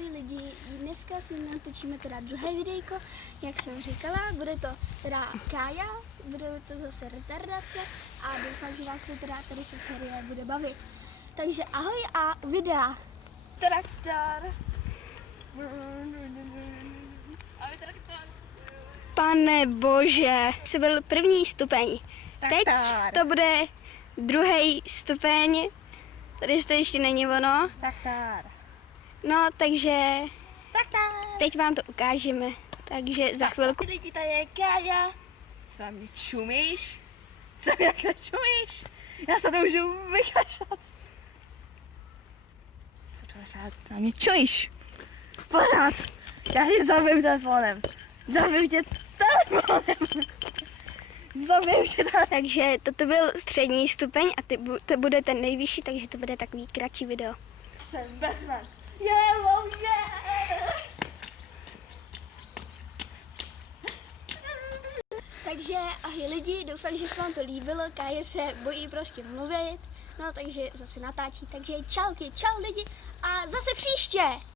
Ahoj lidi, dneska si natočíme teda druhé videjko, jak jsem říkala, bude to teda Kája, bude to zase retardace a doufám, že vás to teda tady se série bude bavit. Takže ahoj a videa. Traktor. Pane bože, to byl první stupeň. Teď Traktor. to bude druhý stupeň, tady to ještě není ono. Traktor. No, takže Traktor. teď vám to ukážeme, takže za chvilku. Lidi, tady je Kája. Co na mě čumíš? Co mě takhle čumíš? Já se to můžu vykašlat. Pořád na mě čumíš. Pořád. Já si zabiju telefonem. Zabiju tě telefonem. Zabiju tě telefonem. Takže toto byl střední stupeň a to bude ten nejvyšší, takže to bude takový kratší video. Jsem Batman. Jelouže. Takže ahoj lidi, doufám, že se vám to líbilo, Kája se bojí prostě mluvit, no takže zase natáčí, takže čauky, čau lidi a zase příště!